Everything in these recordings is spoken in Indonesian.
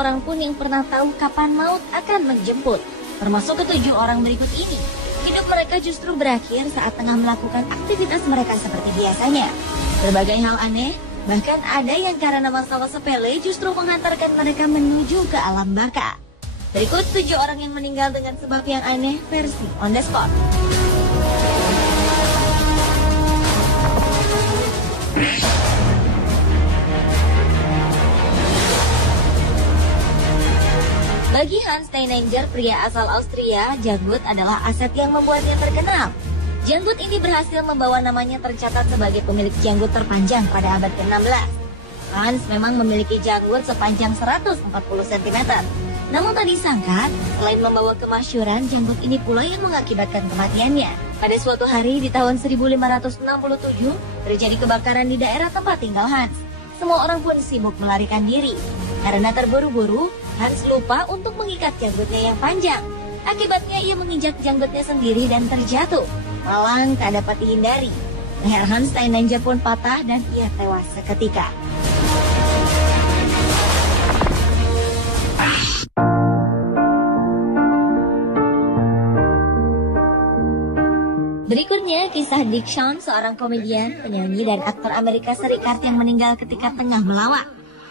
seorang pun yang pernah tahu kapan maut akan menjemput. Termasuk ketujuh orang berikut ini. Hidup mereka justru berakhir saat tengah melakukan aktivitas mereka seperti biasanya. Berbagai hal aneh, bahkan ada yang karena masalah sepele justru menghantarkan mereka menuju ke alam baka. Berikut 7 orang yang meninggal dengan sebab yang aneh versi on the spot. Bagi Hans Steininger, pria asal Austria, janggut adalah aset yang membuatnya terkenal. Janggut ini berhasil membawa namanya tercatat sebagai pemilik janggut terpanjang pada abad ke-16. Hans memang memiliki janggut sepanjang 140 cm. Namun tak disangka, selain membawa kemasyhuran, janggut ini pula yang mengakibatkan kematiannya. Pada suatu hari di tahun 1567, terjadi kebakaran di daerah tempat tinggal Hans. Semua orang pun sibuk melarikan diri. Karena terburu-buru, Hans lupa untuk mengikat janggutnya yang panjang. Akibatnya ia menginjak janggutnya sendiri dan terjatuh. Malang tak dapat dihindari. Leher Hans Steininger pun patah dan ia tewas seketika. Berikutnya, kisah Dick Shawn, seorang komedian, penyanyi, dan aktor Amerika Serikat yang meninggal ketika tengah melawak.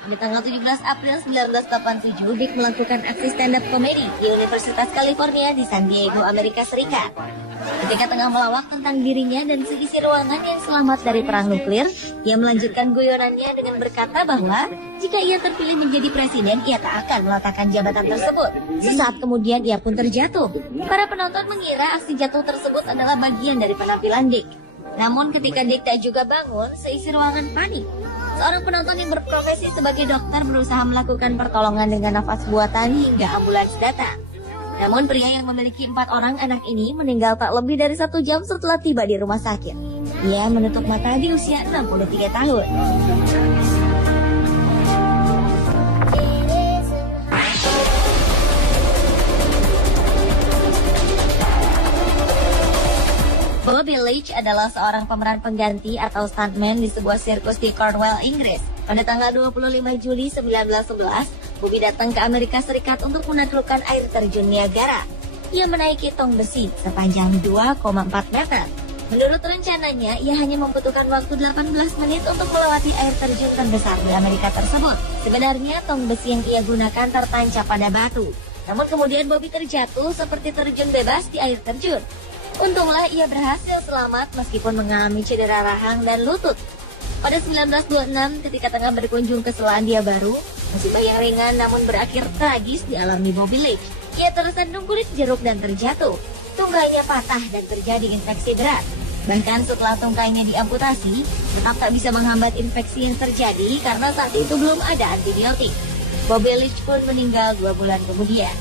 Pada tanggal 17 April 1987, Dick melakukan aksi stand-up komedi di Universitas California di San Diego, Amerika Serikat. Ketika tengah melawak tentang dirinya dan seisi ruangan yang selamat dari perang nuklir, ia melanjutkan guyonannya dengan berkata bahwa jika ia terpilih menjadi presiden, ia tak akan meletakkan jabatan tersebut. Sesaat kemudian ia pun terjatuh. Para penonton mengira aksi jatuh tersebut adalah bagian dari penampilan Dick. Namun ketika Dick tak juga bangun, seisi ruangan panik. Seorang penonton yang berprofesi sebagai dokter berusaha melakukan pertolongan dengan nafas buatan hingga ambulans datang. Namun pria yang memiliki 4 orang anak ini meninggal tak lebih dari 1 jam setelah tiba di rumah sakit. Ia menutup mata di usia 63 tahun. Bobby Leach adalah seorang pemeran pengganti atau stuntman di sebuah sirkus di Cornwall, Inggris. Pada tanggal 25 Juli 1911, Bobby datang ke Amerika Serikat untuk menaklukkan air terjun Niagara. Ia menaiki tong besi sepanjang 2,4 meter. Menurut rencananya, ia hanya membutuhkan waktu 18 menit untuk melewati air terjun terbesar di Amerika tersebut. Sebenarnya tong besi yang ia gunakan tertancap pada batu. Namun kemudian Bobby terjatuh seperti terjun bebas di air terjun. Untunglah ia berhasil selamat meskipun mengalami cedera rahang dan lutut. Pada 1926 ketika tengah berkunjung ke Selandia Baru, musibah yang ringan namun berakhir tragis dialami Bobby Leach. Ia tersandung kulit jeruk dan terjatuh. Tungkainya patah dan terjadi infeksi berat. Bahkan setelah tungkainya diamputasi, tetap tak bisa menghambat infeksi yang terjadi karena saat itu belum ada antibiotik. Bobby Leach pun meninggal 2 bulan kemudian.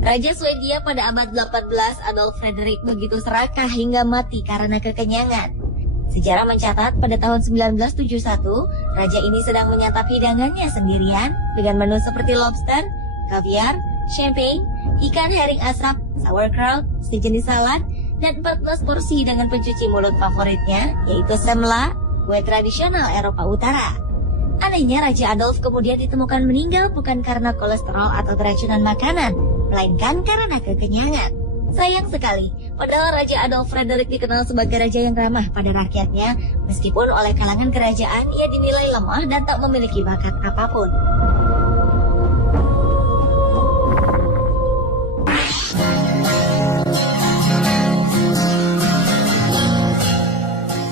Raja Swedia pada abad 18, Adolf Fredrik begitu serakah hingga mati karena kekenyangan. Sejarah mencatat pada tahun 1971, raja ini sedang menyantap hidangannya sendirian dengan menu seperti lobster, kaviar, champagne, ikan herring asap, sauerkraut, sejenis salad, dan 14 porsi dengan pencuci mulut favoritnya, yaitu semla, kue tradisional Eropa Utara. Anehnya, Raja Adolf kemudian ditemukan meninggal bukan karena kolesterol atau keracunan makanan, melainkan karena kekenyangan. Sayang sekali, padahal Raja Adolf Fredrik dikenal sebagai raja yang ramah pada rakyatnya, meskipun oleh kalangan kerajaan ia dinilai lemah dan tak memiliki bakat apapun.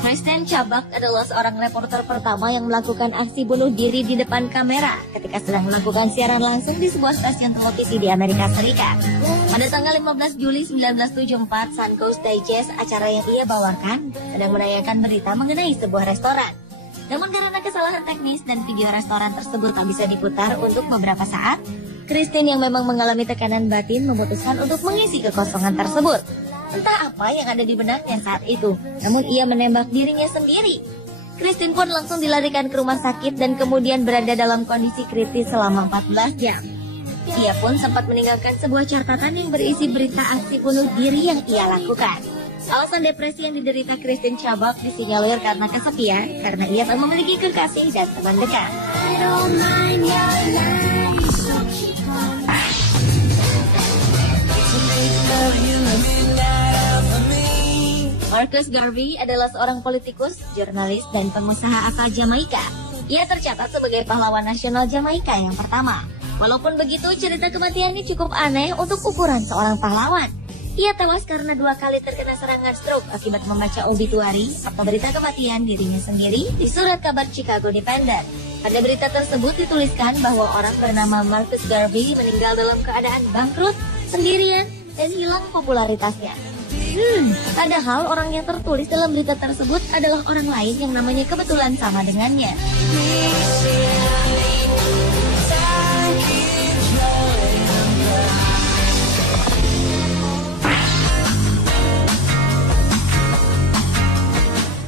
Kristen Chabak adalah seorang reporter pertama yang melakukan aksi bunuh diri di depan kamera ketika sedang melakukan siaran langsung di sebuah stasiun televisi di Amerika Serikat. Pada tanggal 15 Juli 1974, Sun Coast Digest, acara yang ia bawakan, sedang menayangkan berita mengenai sebuah restoran. Namun karena kesalahan teknis dan video restoran tersebut tak bisa diputar untuk beberapa saat, Kristen yang memang mengalami tekanan batin memutuskan untuk mengisi kekosongan tersebut. Entah apa yang ada di benaknya saat itu, namun ia menembak dirinya sendiri. Kristen pun langsung dilarikan ke rumah sakit dan kemudian berada dalam kondisi kritis selama 14 jam. Ia pun sempat meninggalkan sebuah catatan yang berisi berita aksi bunuh diri yang ia lakukan. Alasan depresi yang diderita Kristen Chubbuck disinyalir karena kesepian, karena ia tak memiliki kekasih dan teman dekat. Marcus Garvey adalah seorang politikus, jurnalis, dan pengusaha asal Jamaika. Ia tercatat sebagai pahlawan nasional Jamaika yang pertama. Walaupun begitu, cerita kematiannya cukup aneh untuk ukuran seorang pahlawan. Ia tewas karena 2 kali terkena serangan stroke akibat membaca obituari atau berita kematian dirinya sendiri di surat kabar Chicago Independent. Pada berita tersebut dituliskan bahwa orang bernama Marcus Garvey meninggal dalam keadaan bangkrut, sendirian, dan hilang popularitasnya. Padahal orang yang tertulis dalam berita tersebut adalah orang lain yang namanya kebetulan sama dengannya.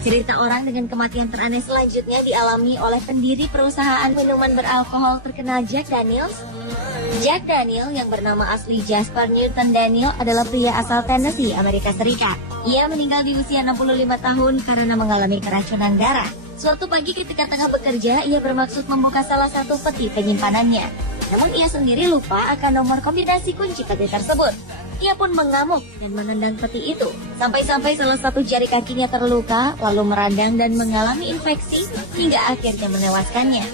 Cerita orang dengan kematian teraneh selanjutnya dialami oleh pendiri perusahaan minuman beralkohol terkenal Jack Daniels. Jack Daniel yang bernama asli Jasper Newton Daniel adalah pria asal Tennessee, Amerika Serikat. Ia meninggal di usia 65 tahun karena mengalami keracunan darah. Suatu pagi ketika tengah bekerja, ia bermaksud membuka salah satu peti penyimpanannya. Namun ia sendiri lupa akan nomor kombinasi kunci peti tersebut. Ia pun mengamuk dan menendang peti itu. Sampai-sampai salah satu jari kakinya terluka, lalu meradang dan mengalami infeksi hingga akhirnya menewaskannya.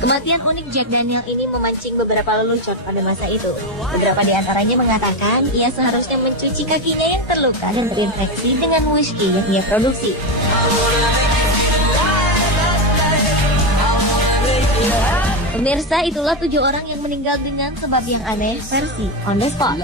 Kematian unik Jack Daniel ini memancing beberapa lelucon pada masa itu. Beberapa di antaranya mengatakan ia seharusnya mencuci kakinya yang terluka dan terinfeksi dengan whisky yang ia produksi. Pemirsa, itulah 7 orang yang meninggal dengan sebab yang aneh versi On The Spot.